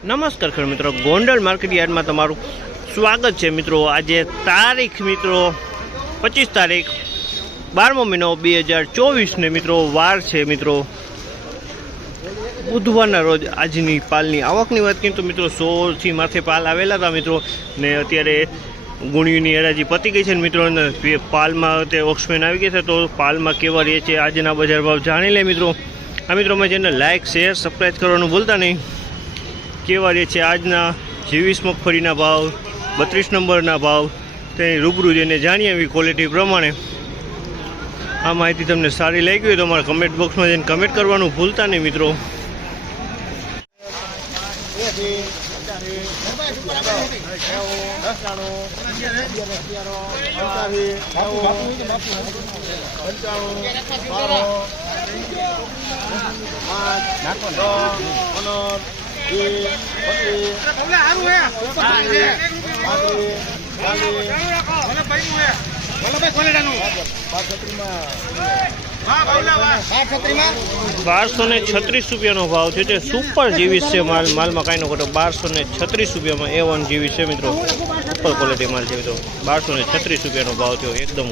નમસ્કાર ખેડૂત મિત્રો, ગોંડલ માર્કેટ યાર્ડમાં તમારું સ્વાગત છે મિત્રો. આજે તારીખ મિત્રો પચીસ તારીખ, બારમો મહિનો બે હજાર ચોવીસને મિત્રો વાર છે મિત્રો. બુધવારના રોજ આજની પાલની આવકની વાત કરીએ તો મિત્રો સોથી માથે પાલ આવેલા હતા મિત્રો. ને અત્યારે ગુણીની હરાજી પતી ગઈ છે ને મિત્રો પાલમાં તે ઓક્સમેન આવી ગયા છે તો પાલમાં કેવા રહે છે આજના બજાર ભાવ જાણી લે મિત્રો. આ મિત્રો મેં જેને લાઇક શેર સબસ્ક્રાઈબ કરવાનું ભૂલતા નહીં. કેવા રહે છે આજના જીવીસ મગફળીના ભાવ બત્રીસ નંબરના ભાવ તેની રૂબરૂ જઈને જાણીએ એવી ક્વોલિટી પ્રમાણે આ માહિતી તમને સારી લાગી હોય તો અમારા કમેન્ટ બોક્સમાં જઈને કમેન્ટ કરવાનું ભૂલતા નહીં મિત્રો બારસો ને છત્રીસ રૂપિયાનો ભાવ છે જે સુપર જેવી છે માલ. માલમાં કાંઈ નો ઘટો બારસો ને છત્રીસ રૂપિયામાં એ વન જેવી છે મિત્રો. સુપર ક્વોલિટી માલ છે મિત્રો. બારસો ને છત્રીસ રૂપિયાનો ભાવ થયો. એકદમ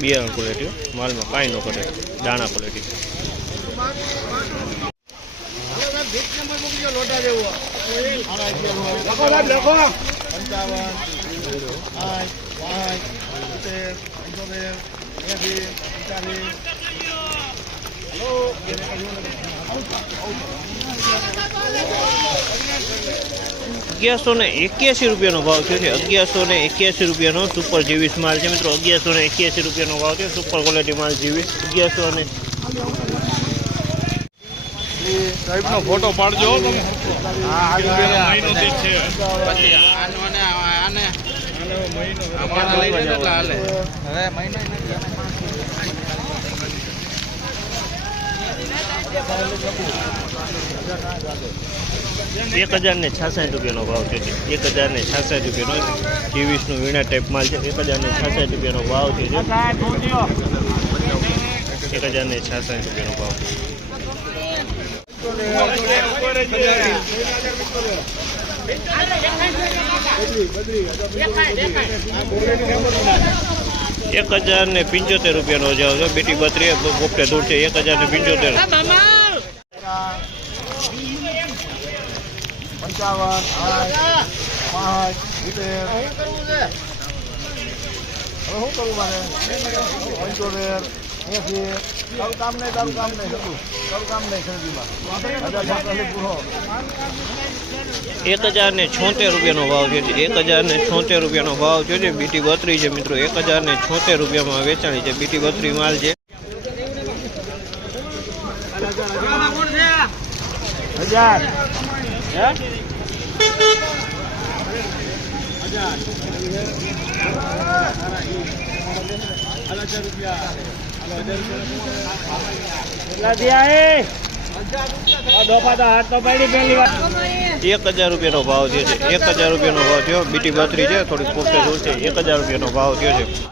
બિયારણ ક્વોલિટી માલમાં કાંઈ ન ઘટે દાણા ક્વોલિટી અગિયારસો ને એક્યાસી રૂપિયાનો ભાવ થયો છે. અગિયારસો ને એક્યાસી રૂપિયાનો સુપર જીવીસ માલ છે મિત્રો. અગિયારસો ને એક્યાસી રૂપિયાનો ભાવ છે સુપર ક્વોલિટી માલ જીવીસ અગિયારસો ને સાહેબનો ફોટો પાડજો. મહિનોથી જ છે. પછી આનો અને આને. અમારે લઈ લેજો એટલે હાલે. હવે એક હજાર ને છાસઠ રૂપિયાનો ભાવ છે. એક હજાર ને છાસઠ રૂપિયાનો જીવીસનું વીણા ટાઈપ માલ છે. એક હજાર ને છાસઠ રૂપિયાનો ભાવ છે. એક હજાર ને છાસઠ રૂપિયાનો ભાવ એક હજાર ને પિંચોતેર રૂપિયાનો જાવ છે. બેટી બત્રી પોપટે દૂર છે. એક હજાર ને પિંચોતેર. પંચાવન આઠ પાંચ હવે શું કરવું મારે? પંચોતેર. તારું કામ નહીં તારું કામ નહીં તારું કામ નહીં ખરીદીમાં હજાર છાસઠ પૂરો એક હજાર ને છોતેર રૂપિયાનો ભાવ છે એક હજાર ને છોતેર રૂપિયાનો ભાવ છે જે બીટી બત્રી છે મિત્રો. એક હજાર ને છોતેર રૂપિયામાં વેચાણી છે. બીટી બત્રી માલ છે. હજાર. એક હજાર રૂપિયાનો ભાવ થયો છે. એક હજાર રૂપિયાનો ભાવ થયો. બીટી બત્રી છે, થોડીક પોસ્ટે દૂર છે એક હજાર રૂપિયાનો ભાવ થયો છે.